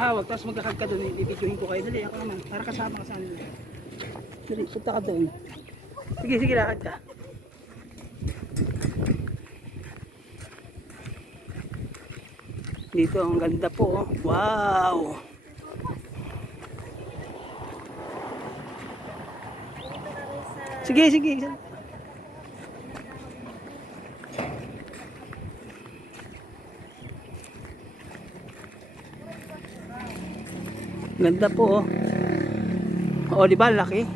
mahawag, tapos magkakag ka doon, i-videohin ko kayo. Dali, ako naman, para kasama ka sa ano. Dali, punta ka doon. Sige, sige, lakad ka. Dito, ang ganda po. Wow! Sige, sige. Ganda po, oh. O, di ba, laki?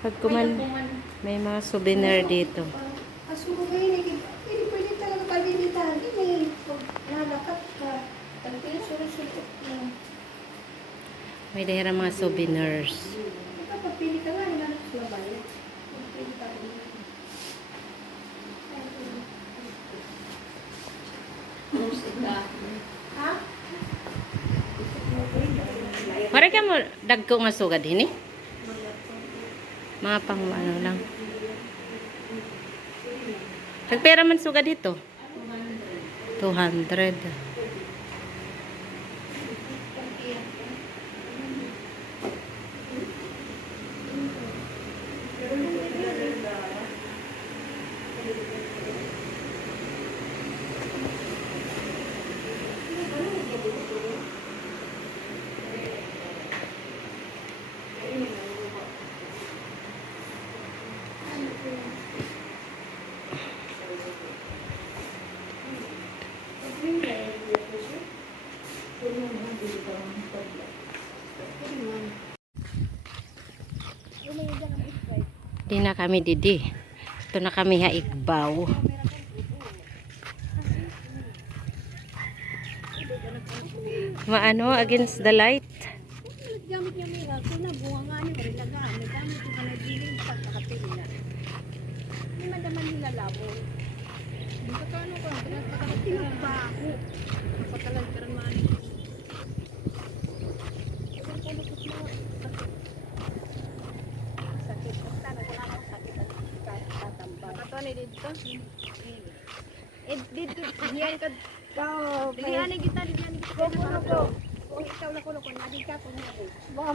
Pag may mga souvenir dito. May dahira mga souvenirs. Mara ka mo dagko nga sugad hini? Mga pang ano lang. Nagpera man sugad dito. 200. Di na kami didi. Ito na kami haigbaw. Maano against the light. Gamit niya may ako na buha nga ni rin lagaan. Gamit ko na dilim pagkakapila. Hindi madaman nila labo. Hindi ka ano ka, pinagpakakapila pa ako. Pagkalantaran man. Sakit. Basta na wala akong sakit at tatambal. Katuan dito. Dito, diyan ka. Diyan kita, diyan kita. Go. Kung ikaw na kuno kun madi ka kun ako.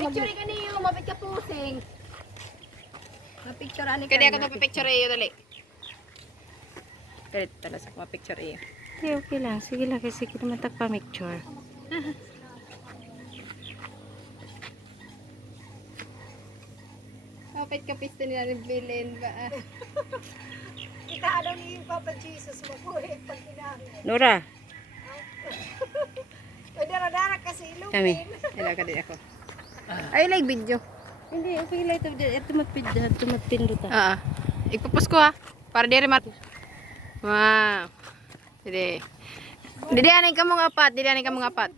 Picture ka niyo, mapit ka pusing. Ma-picture ani ka. Kaya ako pa-picture iyo dali. Kaya tala sa ma-picture iyo. Okay lang. Sige lang kasi kita naman tagpa-picture. Mapit ka pista nila ni Belen ba? Kita daw ni Papa Jesus mabuhay pag inahin. Nora. Ay, dara-dara kasi ilupin. Kami. Ila ka din ako. Ay, like video. Hindi, okay lang ito. Ito matpindot Oo. Ipapos ko ha. Para di rin wow. Didi. Didi, anay ka mong apat. Didi, anay ka mong apat.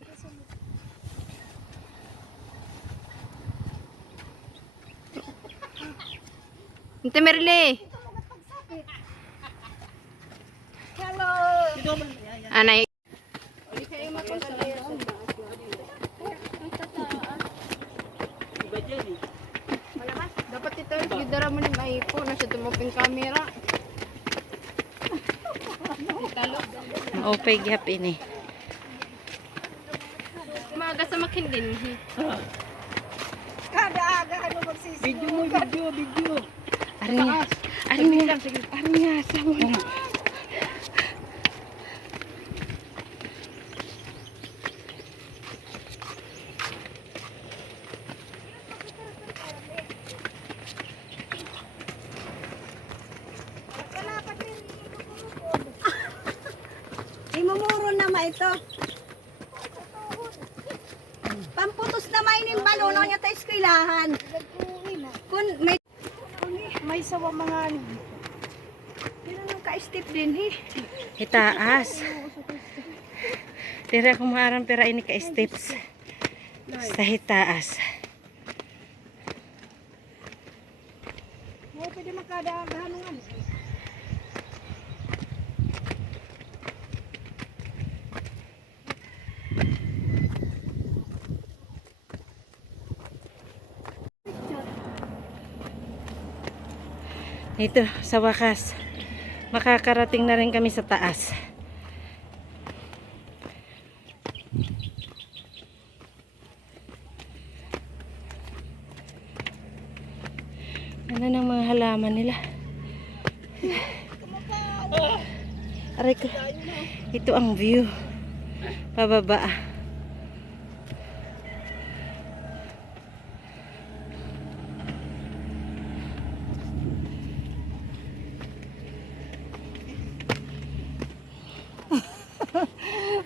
Ante Merle. Hello. Anay. Dapat ito, yudara mo ni maipo na siya tumuping camera. Okay, gap ini. Maaga sa makindin. Kada aga ano magsisi. Video. Arinya. Sama. Imumuro na ito. Pamputos na mainin balon niya tayo eskwelahan. Kun may sawa mga Yun ang ka-step din eh. Itaas. Tira akong maarang pera ini ka steps. Sa hitaas. Mo pwede makadahanungan. Ito, sa wakas. Makakarating na rin kami sa taas. Ano ng mga halaman nila? Aray ko. Ito ang view. Pababa.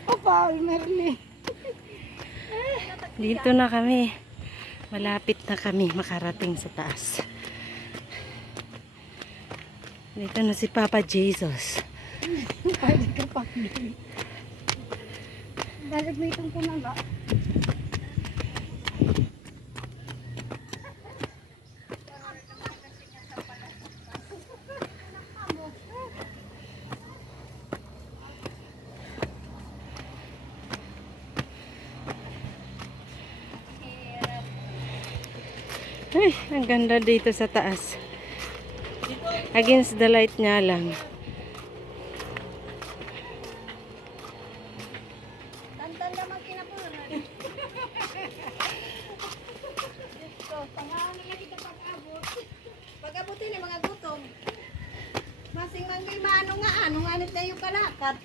Papa, Merly. Dito na kami. Malapit na kami makarating sa taas. Dito na si Papa Jesus. Pwede ka pa. Balik mo itong punaga. Ay, ang ganda dito sa taas. Against the light nga lang. Tantan naman kinapunan. Dito, pangalan na kita pag-abot. Pag-abutin ni mga gutom. Masing manggay maano nga nit na yung kalakat.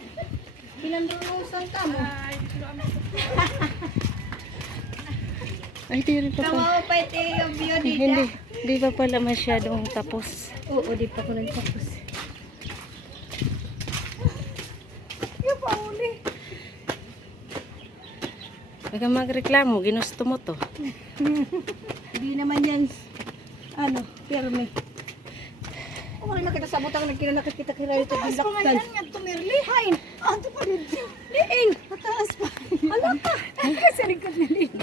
Pinandulusan ka mo. Ay, di pa pa. Kawawa pa ito yung view dito. Hindi pa pala masyadong tapos. Oo, di pa ko nagtapos. Yung pauli. Huwag kang magreklamo, ginusto mo to. Hindi naman yan, pirme. Wala na kita sa butang nagkinanakit kita kira ito ng laktan. Taas pa nga tumirli. Hain, ito pa rin. Liing, mataas pa. Ala pa, kasi ringkot na liing.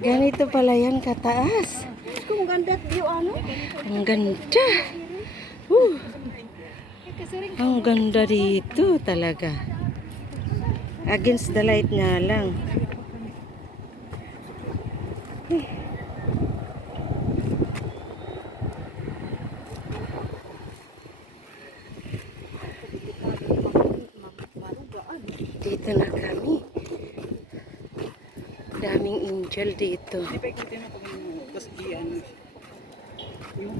Ganito pala yan kataas. Kung ganda at view Ang ganda. Ang ganda dito talaga. Against the light nga lang. Dito na kami. Daming angel dito. Hindi pa ikutin mo kung tapos i-ano siya. Yung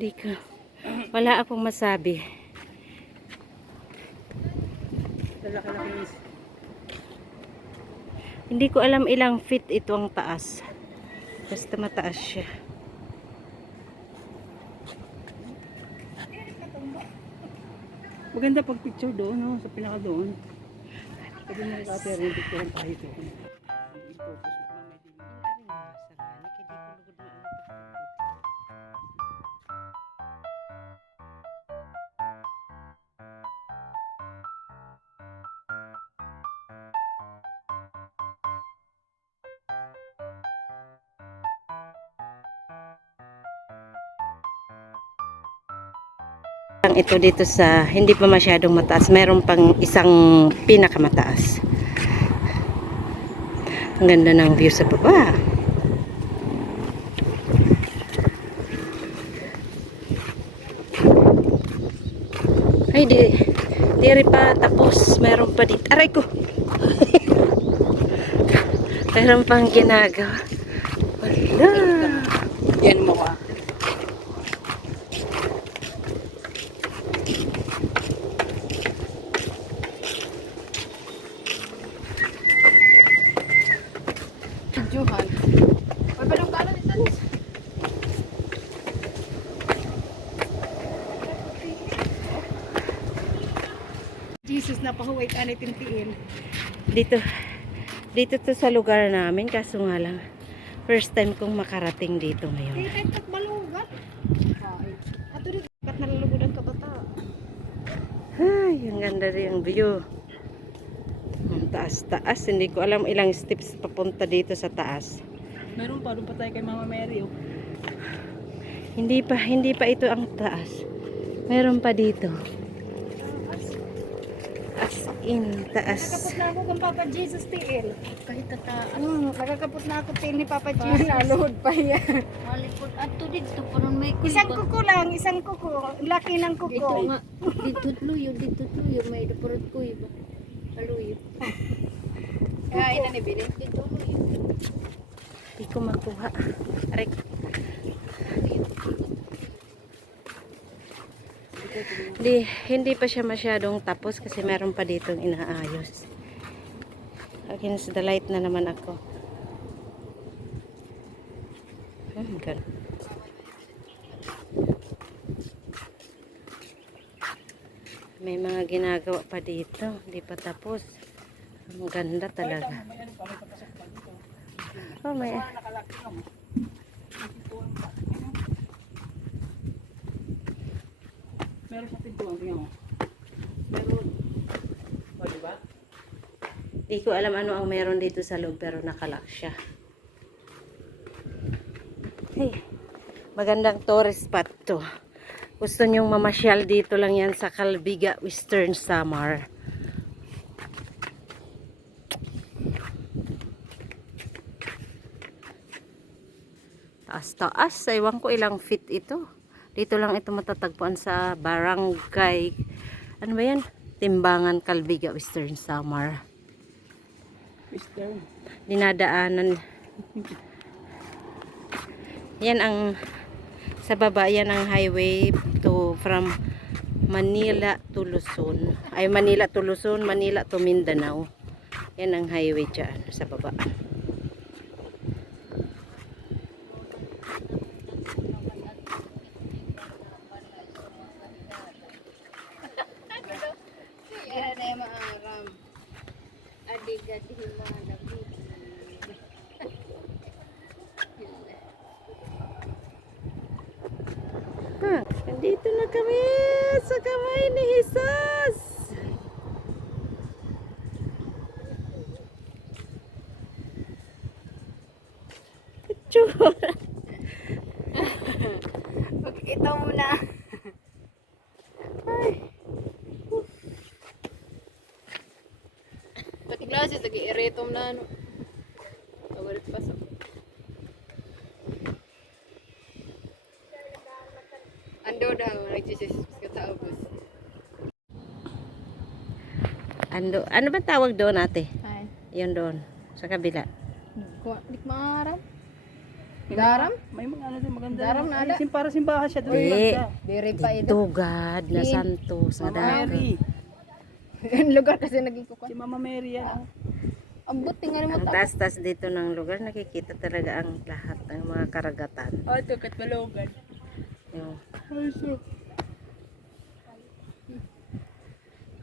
Di ka. Wala akong masabi. lalaki-laki is Hindi ko alam ilang feet ito ang taas. Basta mataas siya. maganda pag picture doon, no? Sa pinaka doon. Pwede mo nakapera yung picture ang kahit doon. Ito dito sa hindi pa masyadong mataas, meron pang isang pinakamataas. Ang ganda ng view sa baba. Ay, di rin pa tapos, meron pa dito. Aray ko. Meron pang ginagawa. Wala. Yan mo ka. Johan. Ay, balong ka na nito. Jesus na pahuway ka na itintiin. Dito to sa lugar namin, kaso nga lang First time kong makarating dito ngayon. Kahit balugan. Ato rin, kat nalulugod ang kabata. Ay, ang ganda rin ang view. Ang taas-taas. Hindi ko alam ilang steps papunta dito sa taas. Meron pa, doon pa tayo kay Mama Mary. Oh. Hindi pa ito ang taas. Meron pa dito. As in, taas. Nakakapot na ako kung Papa Jesus TL. Kahit nakakapot na ako TL ni Papa Jesus. Naluhod pa yan. Malikot ato dito parang may Isang kuko lang, isang kuko. Laki ng kuko. dito nga dito tluyo may dapat ko iba. Aluyo. Kaya ina ni Bini. Dito luyo. Hindi ko makuha. Aray. Hindi pa siya masyadong tapos kasi meron pa ditong inaayos. Against the light na naman ako. Ganun. May mga ginagawa pa dito. Hindi pa tapos. Ang ganda talaga. May ano pa, may papasok pa dito. Oh, may... Nakalaki lang. Meron sa pintuan, tingnan mo. Meron. O, diba? Hindi ko alam ano ang meron dito sa loob pero nakalock siya. Hey, magandang tourist spot to. Gusto nyong mamasyal dito lang yan sa Calbiga, Western Samar. Taas-taas. Ewan ko ilang feet ito. Dito lang ito matatagpuan sa barangay. Ano ba yan? Timbangan, Calbiga, Western Samar. Mister. Dinadaanan. Yan ang sa baba, yan ang highway to from Manila to Luzon. Ay, Manila to Luzon, Manila to Mindanao. Yan ang highway dyan sa baba. Yan ay maaram. Adig-adig mga damit. Nandito na kami sa kamay ni Jesus. Tsura. Ito muna. Pati klase tagi iretom na ano. Tawarit pasok. Ando daw nagsisis kataubos. Ano ba tawag doon ate? Ay. Yun doon, sa kabila. Dik maaram. May Daram? May mga ano din maganda. Daram na ada. Para simbahan siya doon. Eh. Maganda. Diri pa ito. Tugad na santo sa Mama Mary. Ang lugar kasi naging kukuha. Si Mama Mary yan. Ang buti nga naman Ang taas-taas dito ng lugar, nakikita talaga ang lahat ng mga karagatan. Oh, ito, Katbalogan. Yung, Ay, so.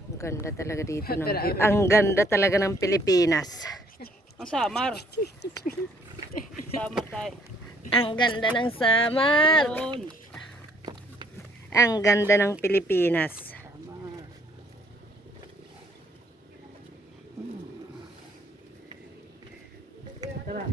ang ganda talaga dito ng view. Ang ganda talaga ng Pilipinas. Ang Samar. Samar tayo. Ang ganda ng Samar. Doon. Ang ganda ng Pilipinas. Samar. Tara.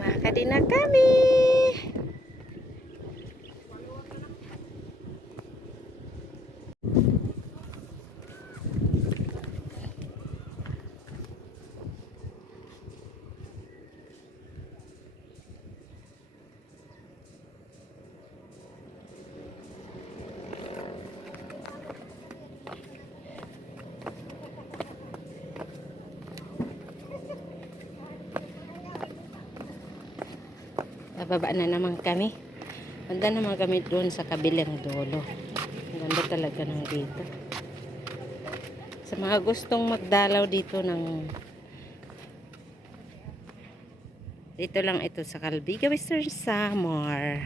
Makakadi na kami. Bababa na naman kami. Ganda naman kami doon sa kabilang dulo. Ganda talaga ng dito. Sa mga gustong magdalaw dito dito lang ito sa Calbiga, Western Samar.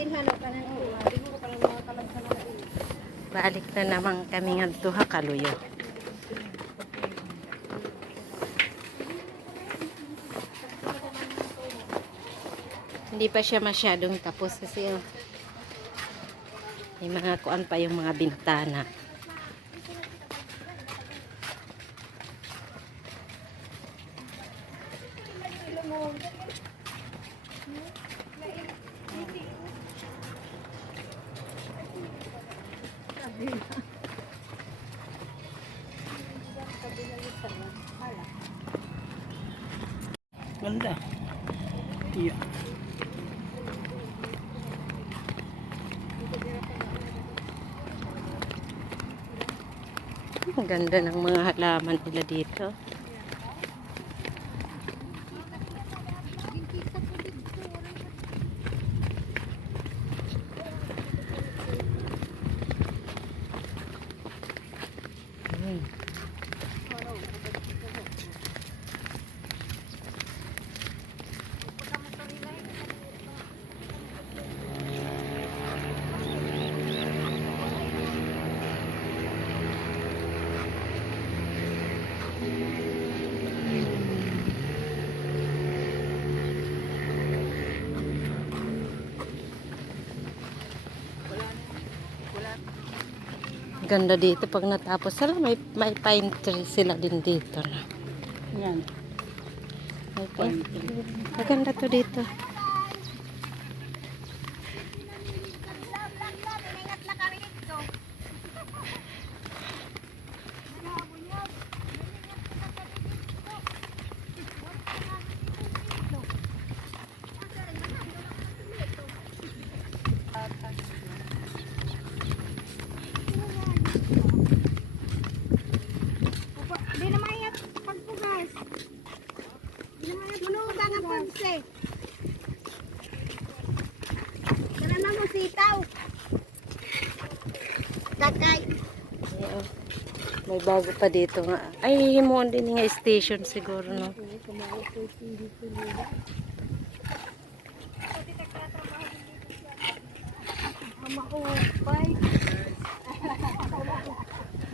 tinhalo ka ng uwa. Siguro ka lang mga kalagsan na uwa. Balik na naman kami nga duha kaluyo. Hindi pa siya masyadong tapos kasi may mga kuan pa yung mga bintana. Ganda. Iya. Ang ganda ng mga halaman nila dito. Ganda dito pag natapos sila may pine tree sila din dito na. Yan. May pine tree. Maganda to dito. Di naman yan pagpugas. Di naman yan punuga ng pagse. Kaya na mo sitaw. Kakay. Ayan. May bago pa dito nga. Ay, himuon din nga station siguro, no?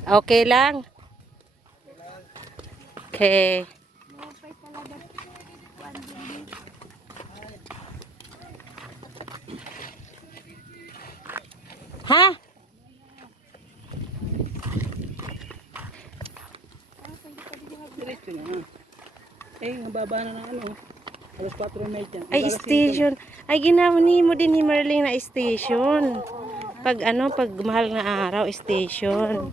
Okay lang. Okay. Ha? Diretso na. Ang baba na ng ano. Alas 4 na yan. Ay, station. Ay, ginawa ni mo din ni Marlene na station. Pag ano, pag mahal na araw, station.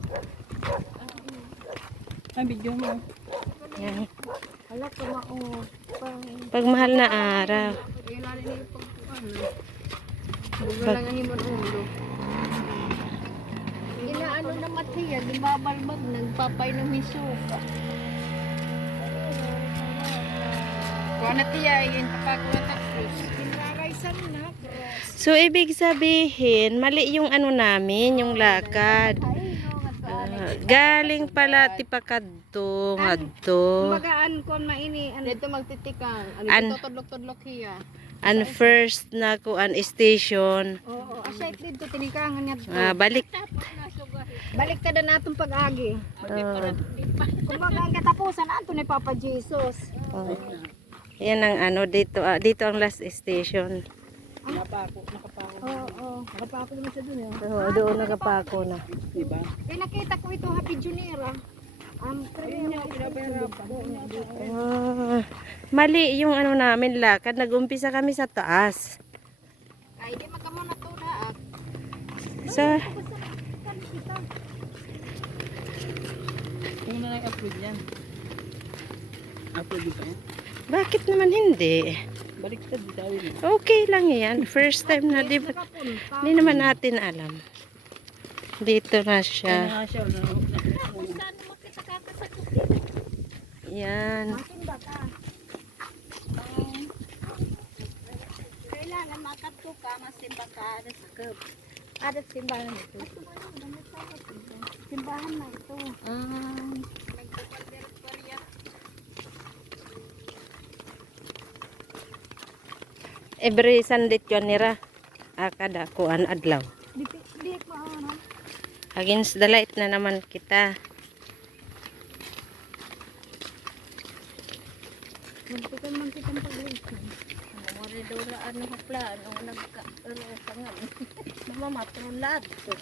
Ay, video mo. Yan. Hala ko mao. Pag mahal na araw. Ilali na yung pagpuan. Buga lang ang himon ulo. Inaano na matiya, di babalbag, nagpapay ng misuka. Kung na tiya, yun papakuha tapos. Kinaraysan na, cross. So, ibig sabihin, mali yung ano namin, yung lakad. Ay, no, Galing pala tipakadto, ngadto. magaan kon maini. Dito magtitikang. An- Dito tudlok-tudlok hiya. And first na kuan station, Oo, asay dito tinikangan niya. balik. Balik ka na natong pag-agi. Kung magaan katapusan, ato ni Papa Jesus. Yan ang ano dito, dito ang last station. Nakapako. Oo. Nakapako naman siya dun eh. Oo, doon nakapako na. Diba? Kaya nakita ko ito, Happy Junera. Mali yung ano namin lakad, nag-umpisa kami sa taas. Ay, di makamuna to na. Sa Kung na nag-upload yan. Upload din pa yan. bakit naman hindi? Baliktad tayo na. Okay lang yan. First time na, di ba? Hindi naman natin alam. Dito na Kaya siya. nga siya. Yan. Masimba ka. Kailangan makatto ka, masimba ka. Ada simbahan ito. Simbahan na ito. Every Sunday yun nira. kada kuan adlaw. Di maanan. Against the light na naman kita. Magpikan man kitang pag-uwi. Mori dora ano ka plano nagka-utangan. Mamamatron lahat to.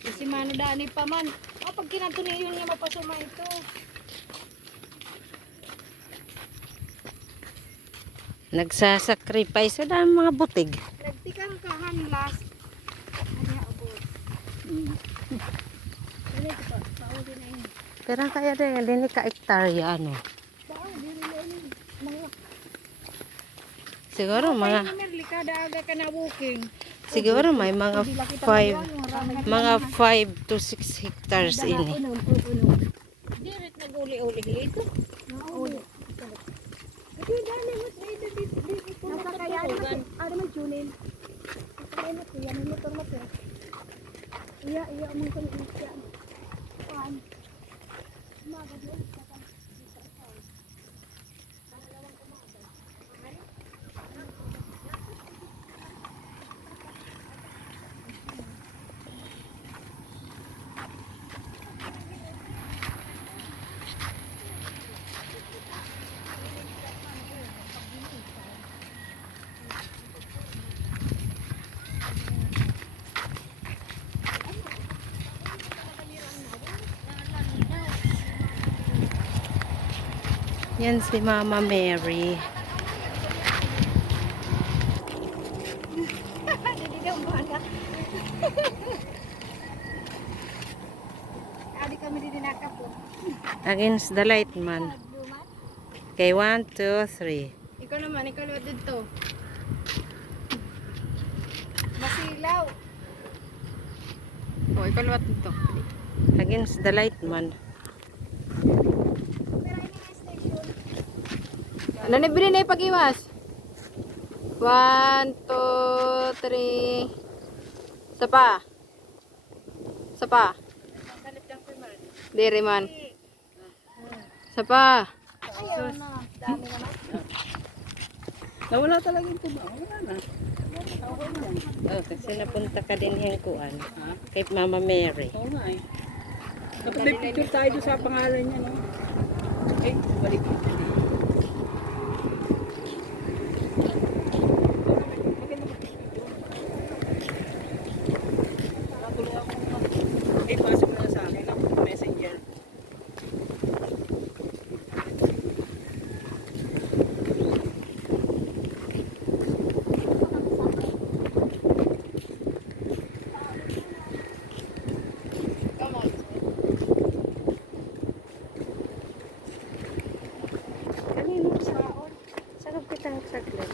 Kasi mano dani pa man. Pag kinatuni yun nga mapasama ito. Nagsasacrifice sa dami mga butig. Nagtikang kahan last. Ano abot. Ano ito pa? Pauli na yun. Pero kaya din ka hektarya ano. Baka, dili na yun. Mga Siguro mga Merli, kada aga ka na walking. siguro may mga 5 to 6 hectares ini. Diret naguli-uli dito. Nakakayanan mo. Ano man tunin? Nakakayanan mo. Yan ang motor mo. Iya mo sa isya. Paan? Magad mo. Yan si Mama Mary. Adi kami di dinakap po. Against the light man. Okay, 1, 2, 3. Ikaw naman, ikaw luwad dito. Masilaw. O, ikaw luwad dito. Against the light man. Ano na bilhin na ipag-iwas? 1, 2, 3. Sapa. Sapa. Diri man. Sapa. Nawala talaga yung tuba. Wala na. Oh, kasi napunta ka din yung kuan. Kay Mama Mary. Oo nga eh. Dapat may picture tayo doon sa pangalan niya, no? Okay, balik ko. Okay, pasok mo na sa akin ang messenger. Kanino sa sagap kita saglit.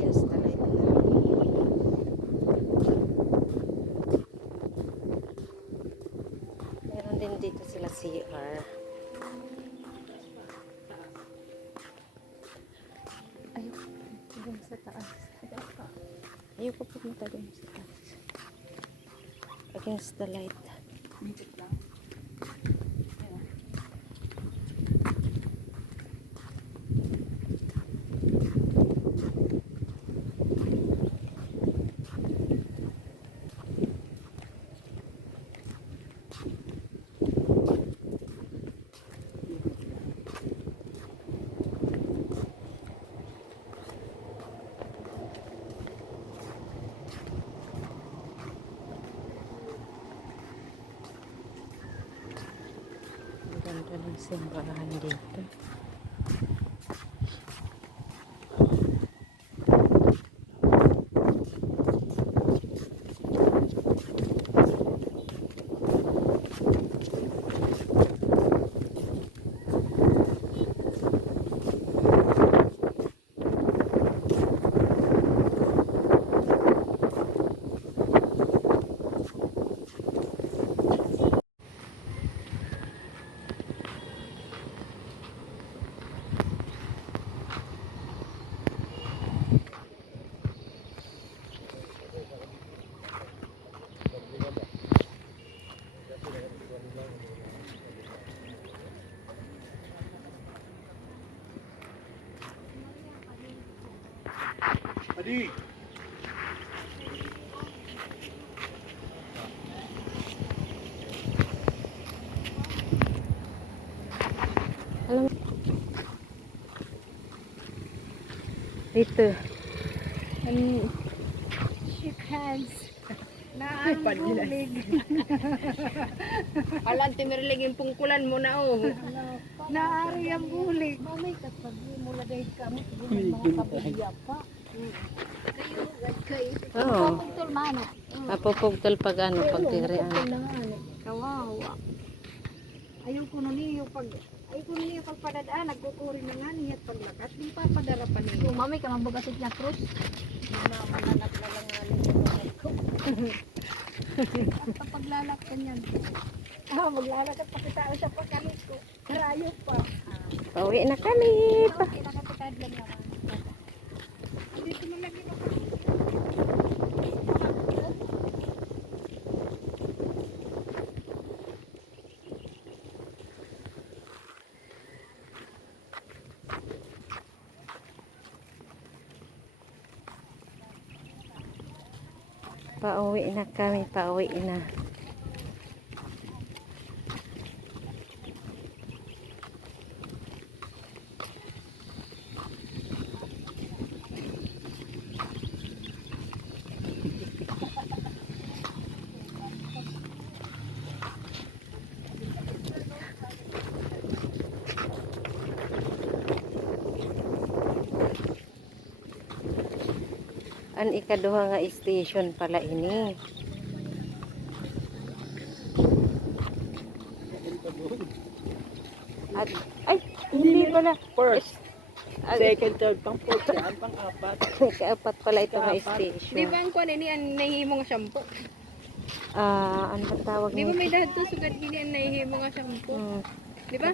Yes, talay na. Meron din dito sila CR. Ayoko dun sa taas. Ayoko pumunta dun sa taas. Against the light. Mintit lang. Ayan. Ang ganda ng simbahan dito. Adi! Alam mo, dito. Shake hands. Naanggulig. Alam, timirlig yung pungkulan mo na oh. Naari ang bulig. Mamay kapag mo lagay ka mo, mga kabilya pa. Kayo, Oo. pagtol mana. Mapupugtol pag ano, pag tirian. Kawawa. Ayaw ko na niyo pag padadaan, nagkukuri na nga niya paglakas. Di pa padara pa niyo. Kung mami ka mabugasit niya krus. Mananap na lang nga niyo ko. At paglalak ka niyan. Maglalakad pa kita sa pagkalit ko. Karayo pa. Pauwi na kami. Kinakapitad lang naman. Hindi ko malagay na Pauwi na kami, pauwi na. Ang ikaduha nga station pala ini. At, ay, hindi pala. First, Ay, second, third, pang fourth yan, pang apat. kaapat pala ito nga Kaapat. Di station. ba ang kuwan ini ang nahihimong shampoo? Ano ba tawag Di ba may nito? dahil to sugad gini ang nahihimong nga shampoo? Hmm. Di ba?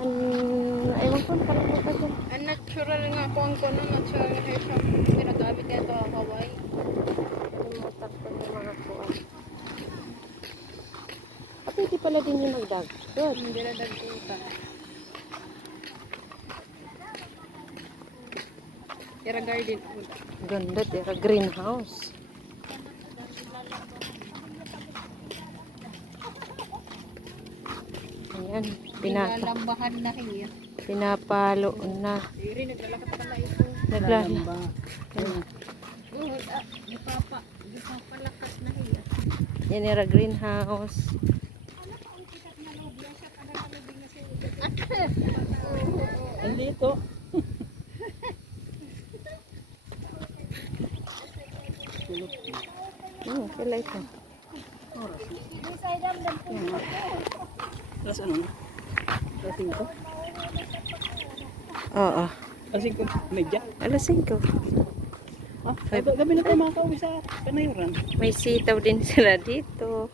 Ewan ko, nakalimutan ko. Ang natural nga kuwan ko no, natural nga hair shampoo. Ginagamit kaya ito ang kaway. Nakalimutan ko yung mga kuwan. At hindi pala din yung nagdagot. Hindi na dagkutan. Tira garden. Ganda, tira greenhouse. Yan, Pinalambahan na hiya. pinapalo na. Diri, naglalakad pala ito. Lalamba. Ayun. Ipapalakas na hiya. Yan era greenhouse. Andito. Kila ito. Alas ano na? Alas 5? Oo. Alas 5 medya? Alas 5. Ah, gabi na tayo makakauwi sa Panayuran. May sitaw din sila dito.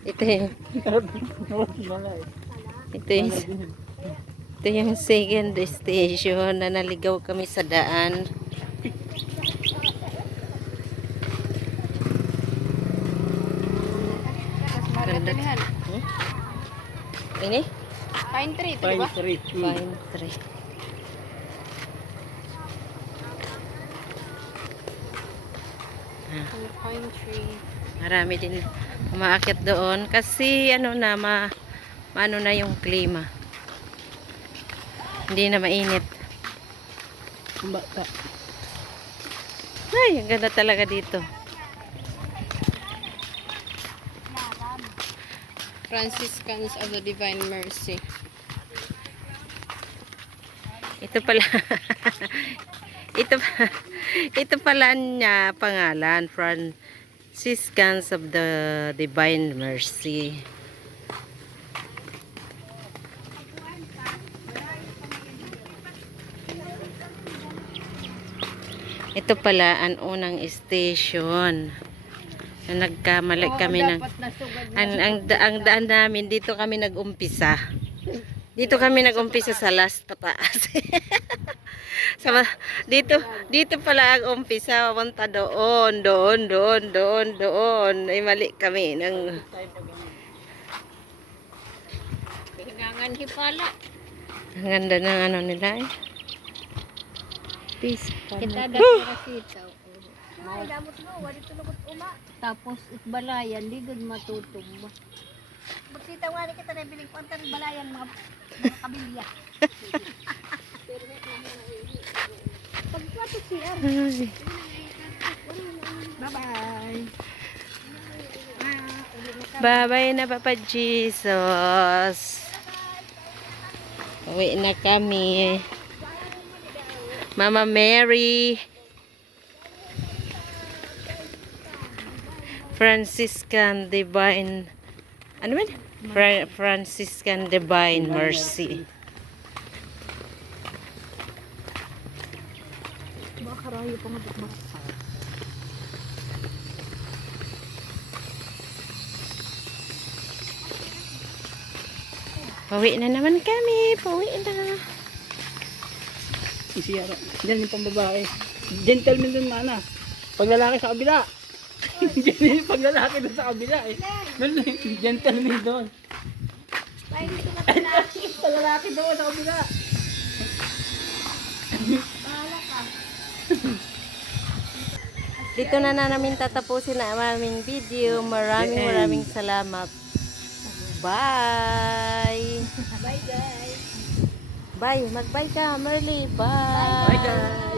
Ito yung, ito yung, ito yung second station na naligaw kami sa daan. Ganda. Ini? Pine tree, ito Pine ba? tree. Pine tree. Pine tree. Marami din umaakyat doon kasi ano na maano na yung klima. Hindi na mainit. Ang bata. Ay, ang ganda talaga dito. Franciscans of the Divine Mercy. Ito pala. ito pala niya pangalan, Franciscans of the Divine Mercy. Ito pala ang unang station. Na nagkamali kami ng ang daan namin dito kami nagumpisa. Dito kami nagumpisa sa last pataas. Dito pala ang umpisa, papunta doon. Ay mali kami ng Hingangan hipala. ang ganda ng ano nila eh. Peace. Kita dati kita. Ay, damot mo, wali tulukot uma. Tapos itbalayan, ligod matutumba. Magsita wali kita na biling kwantar balayan mga kabilya. Pagpato siya. Ay. Bye-bye. Bye-bye na Papa Jesus. Uwi na kami. Mama Mary. Franciscan Divine. Ano ba? Franciscan Divine Mercy. Baka rayo pa mabukbak. Pauwi na naman kami. Pauwi na. Isiyara. Diyan yung pambabae. Gentleman dun mana. Paglalaki sa kabila. Diyan yung paglalaki dun sa kabila eh. Meron yung gentleman doon. Paglalaki doon sa kabila. Dito na namin tatapusin ang aming video. Maraming salamat. Bye! Bye guys. Bye! Mag-bye ka, Merly! Bye! Bye guys.